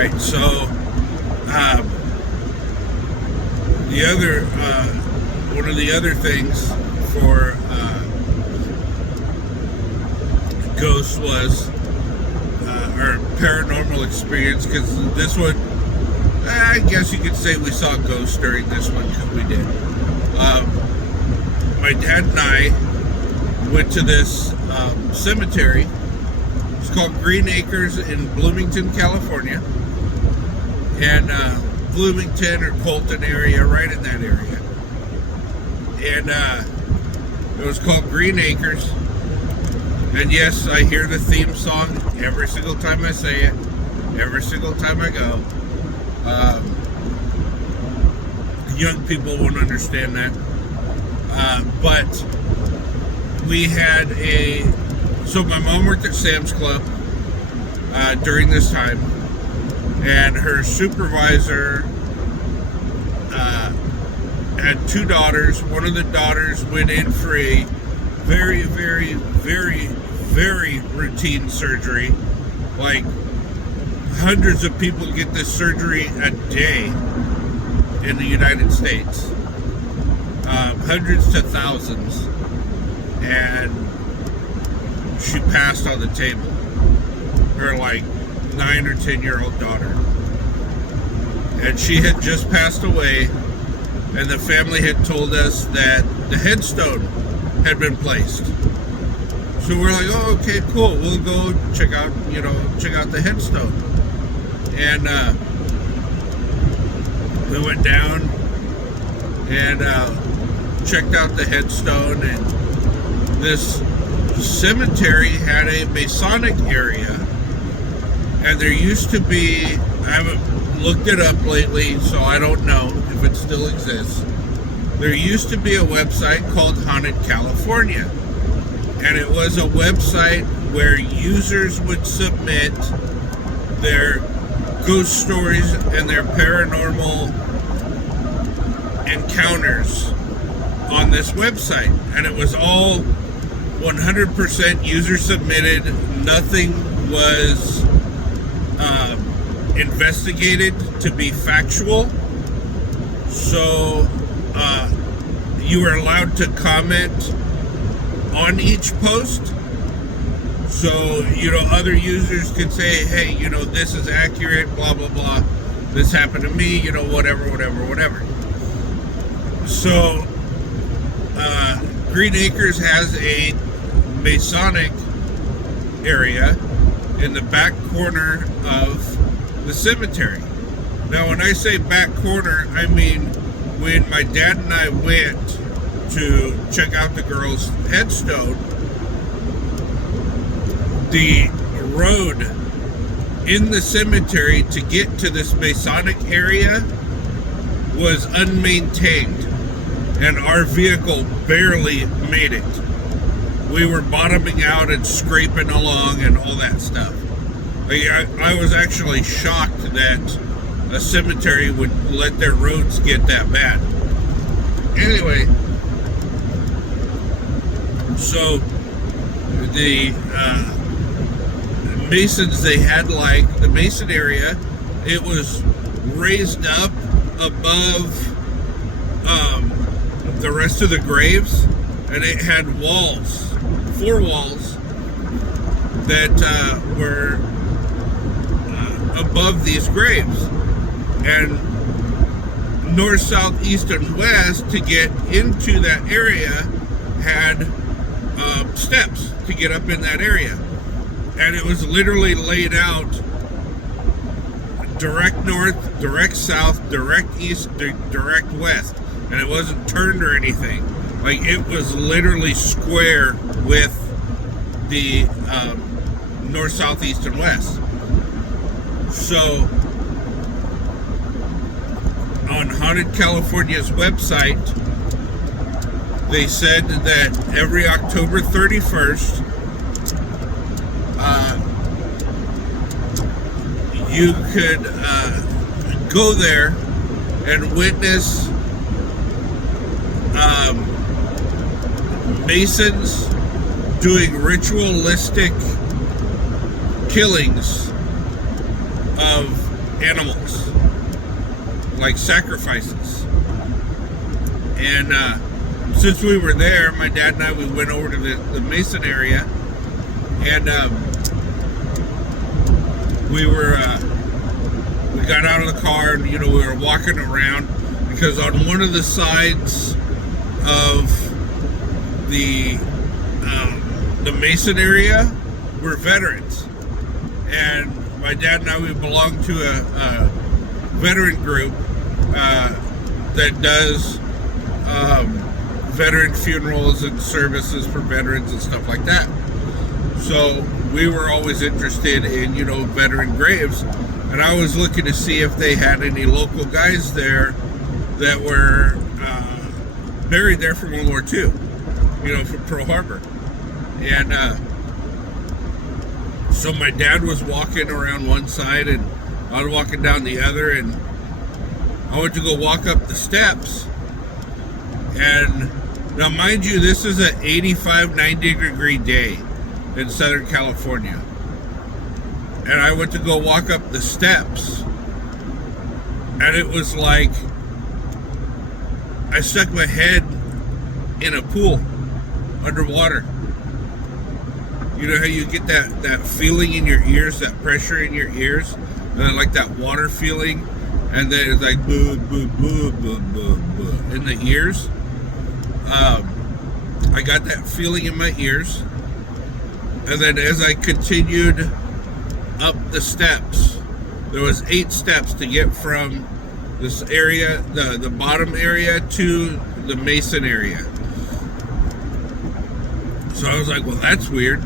right, so the other one of the other things for ghosts was our paranormal experience, because this one, I guess you could say we saw ghosts during this one, because we did. My dad and I went to this cemetery. It's called Green Acres in Bloomington, California, and Bloomington or Colton area, right in that area. And it was called Green Acres. And yes, I hear the theme song every single time I say it, every single time I go. Young people won't understand that. But we had so my mom worked at Sam's Club during this time, and her supervisor had two daughters. One of the daughters went in for a very, very, very, very routine surgery. Like, hundreds of people get this surgery a day in the United States. Hundreds to thousands. And she passed on the table. Her, like, 9 or 10-year-old daughter. And she had just passed away, and the family had told us that the headstone had been placed. So we're like, oh, okay, cool. We'll go check out the headstone. And we went down and checked out the headstone, and this cemetery had a Masonic area, and there used to be, I haven't looked it up lately, so I don't know if it still exists. There used to be a website called Haunted California, and it was a website where users would submit their ghost stories and their paranormal encounters on this website, and it was all 100% user submitted. Nothing was investigated to be factual. So you were allowed to comment on each post. So, other users could say, hey, this is accurate, blah, blah, blah. This happened to me, whatever. So, Green Acres has a Masonic area in the back corner of the cemetery. Now, when I say back corner, I mean when my dad and I went to check out the girl's headstone, the road in the cemetery to get to this Masonic area was unmaintained, and our vehicle barely made it. We were bottoming out and scraping along and all that stuff. I was actually shocked that a cemetery would let their roads get that bad. Anyway, so the Masons, they had, like, the Mason area, it was raised up above the rest of the graves, and it had walls, 4 walls that were above these graves, and north, south, east, and west to get into that area had steps to get up in that area. And it was literally laid out direct north, direct south, direct east, direct west. And it wasn't turned or anything. Like, it was literally square with the north, south, east, and west. So, on Haunted California's website, they said that every October 31st, you could go there and witness Masons doing ritualistic killings of animals, like sacrifices. And since we were there, my dad and I, we went over to the Mason area, and we got out of the car, and we were walking around, because on one of the sides of the Mason area were veterans, and my dad and I, we belong to a veteran group that does veteran funerals and services for veterans and stuff like that. So we were always interested in veteran graves, and I was looking to see if they had any local guys there that were buried there from World War II, from Pearl Harbor. And so my dad was walking around one side, and I was walking down the other, and I went to go walk up the steps. And now, mind you, this is an 85, 90 degree day in Southern California. And I went to go walk up the steps, and it was like I stuck my head in a pool underwater. You know how you get that feeling in your ears, that pressure in your ears, and then like that water feeling, and then it's like boo, boo, boo, boo, boo, boo in the ears. I got that feeling in my ears, and then as I continued up the steps, there was 8 steps to get from this area, the bottom area, to the Mason area. So I was like, well, that's weird.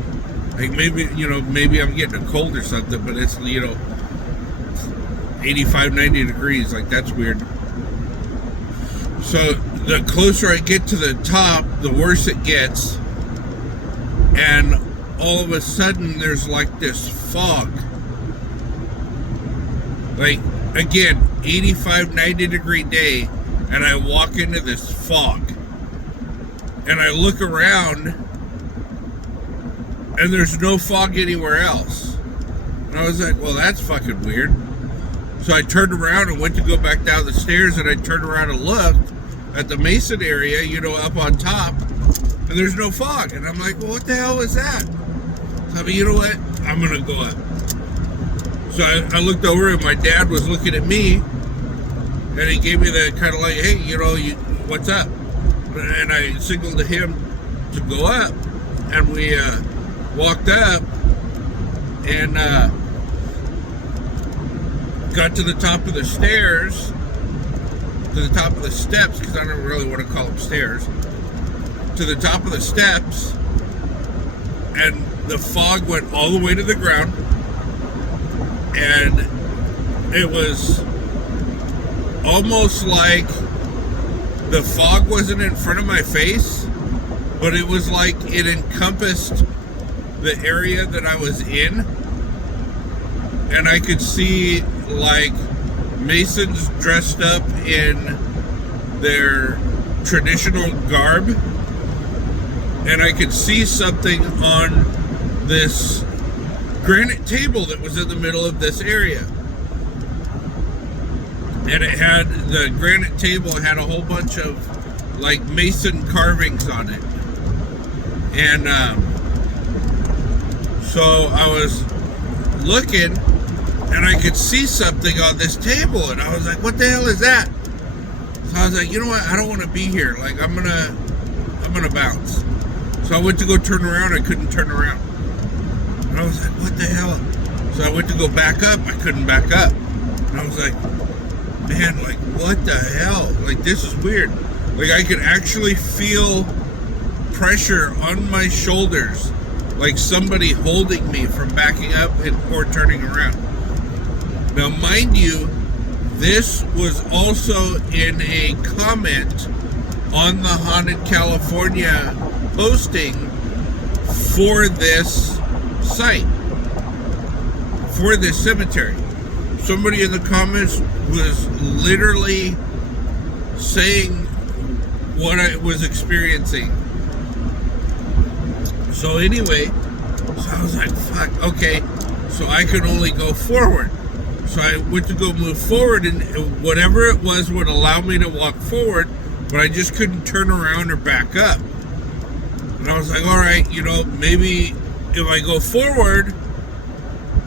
Like maybe I'm getting a cold or something, but it's 85, 90 degrees. Like, that's weird. So the closer I get to the top, the worse it gets. And all of a sudden, there's like this fog. Like, again, 85, 90 degree day, and I walk into this fog. And I look around, and there's no fog anywhere else. And I was like, well, that's fucking weird. So I turned around and went to go back down the stairs, and I turned around and looked at the Mason area, up on top, and there's no fog. And I'm like, well, what the hell is that? So I mean, you know what? I'm going to go up. So I looked over, and my dad was looking at me, and he gave me that kind of like, hey, what's up? And I signaled to him to go up, and we walked up, and got to the top of the stairs, to the top of the steps, because I don't really want to call them stairs, to the top of the steps, and the fog went all the way to the ground, and it was almost like the fog wasn't in front of my face, but it was like it encompassed the area that I was in, and I could see like Masons dressed up in their traditional garb, and I could see something on this granite table that was in the middle of this area. And the granite table had a whole bunch of like Mason carvings on it. And so I was looking, and I could see something on this table, and I was like, what the hell is that? So I was like, you know what, I don't want to be here. Like, I'm gonna bounce. So I went to go turn around, I couldn't turn around. And I was like, what the hell? So I went to go back up, I couldn't back up. And I was like, man, like, what the hell? Like, this is weird. Like, I could actually feel pressure on my shoulders, like somebody holding me from backing up or turning around. Now, mind you, this was also in a comment on the Haunted California posting for this site, for this cemetery. Somebody in the comments was literally saying what I was experiencing. So anyway, so I was like, fuck, okay, so I could only go forward. So I went to go move forward, and whatever it was would allow me to walk forward, but I just couldn't turn around or back up. And I was like, all right, maybe if I go forward,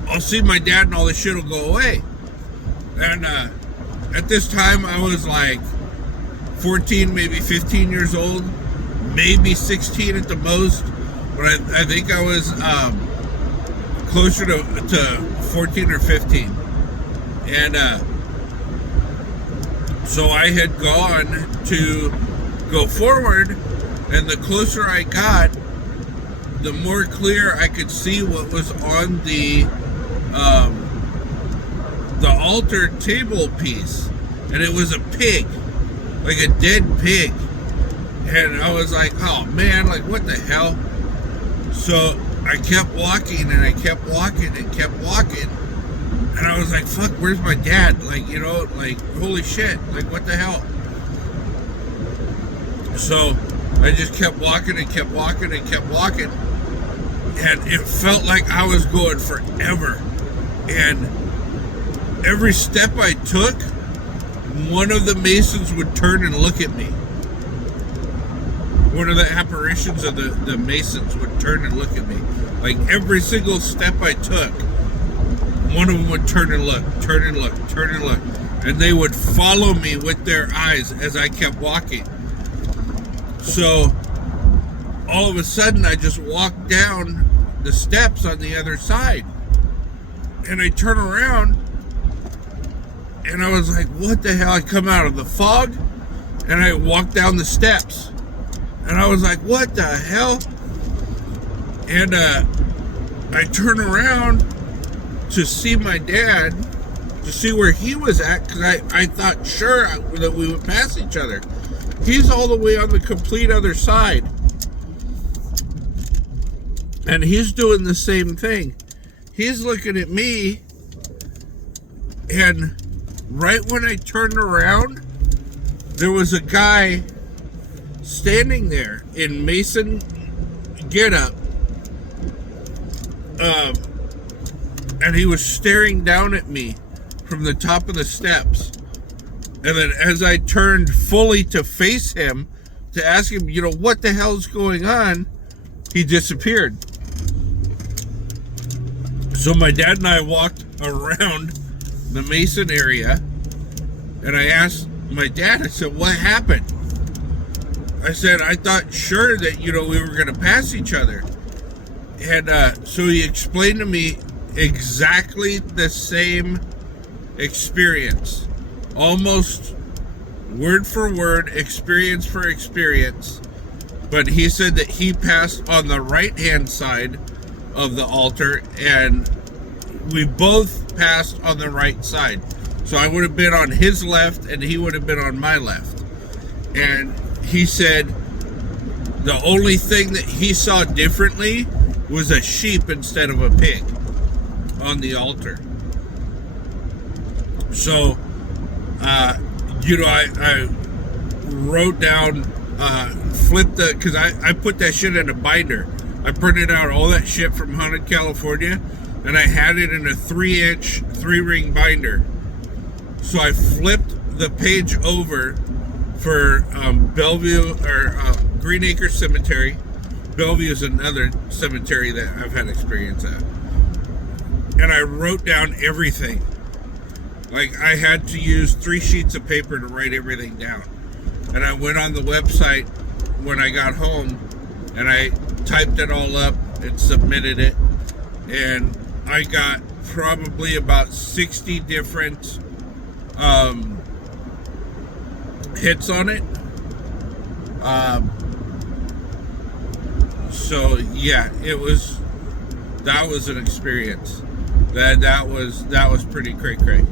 I'll see my dad and all this shit will go away. And at this time, I was like 14, maybe 15 years old, maybe 16 at the most. But I think I was closer to 14 or 15. And so I had gone to go forward, and the closer I got, the more clear I could see what was on the altar table piece. And it was a pig, like a dead pig. And I was like, oh man, like what the hell? So I kept walking, and I kept walking and kept walking. And I was like, fuck, where's my dad? Like, like, holy shit, like, what the hell? So I just kept walking and kept walking and kept walking. And it felt like I was going forever. And every step I took, one of the Masons would turn and look at me. One of the apparitions of the Masons would turn and look at me. Like, every single step I took, one of them would turn and look, turn and look, turn and look. And they would follow me with their eyes as I kept walking. So, all of a sudden, I just walked down the steps on the other side. And I turn around, and I was like, what the hell? I come out of the fog, and I walk down the steps. And I was like, what the hell? And I turn around to see my dad, to see where he was at, because I thought sure that we would pass each other. He's all the way on the complete other side. And he's doing the same thing. He's looking at me, and right when I turned around, there was a guy standing there in Mason getup, and he was staring down at me from the top of the steps. And then as I turned fully to face him, to ask him, what the hell's going on, he disappeared. So my dad and I walked around the Mason area, and I asked my dad, I said, what happened? I said, I thought sure that, we were going to pass each other. And so he explained to me exactly the same experience. Almost word for word, experience for experience. But he said that he passed on the right-hand side of the altar, and we both passed on the right side. So I would have been on his left, and he would have been on my left. And he said the only thing that he saw differently was a sheep instead of a pig on the altar. So, I wrote down, because I put that shit in a binder. I printed out all that shit from Haunted California, and I had it in a 3-inch 3-ring binder. So I flipped the page over for Bellevue, or Green Acre Cemetery. Bellevue is another cemetery that I've had experience at. And I wrote down everything. Like, I had to use 3 sheets of paper to write everything down. And I went on the website when I got home, and I typed it all up and submitted it. And I got probably about 60 different hits on it. So yeah, that was an experience. That was pretty cray.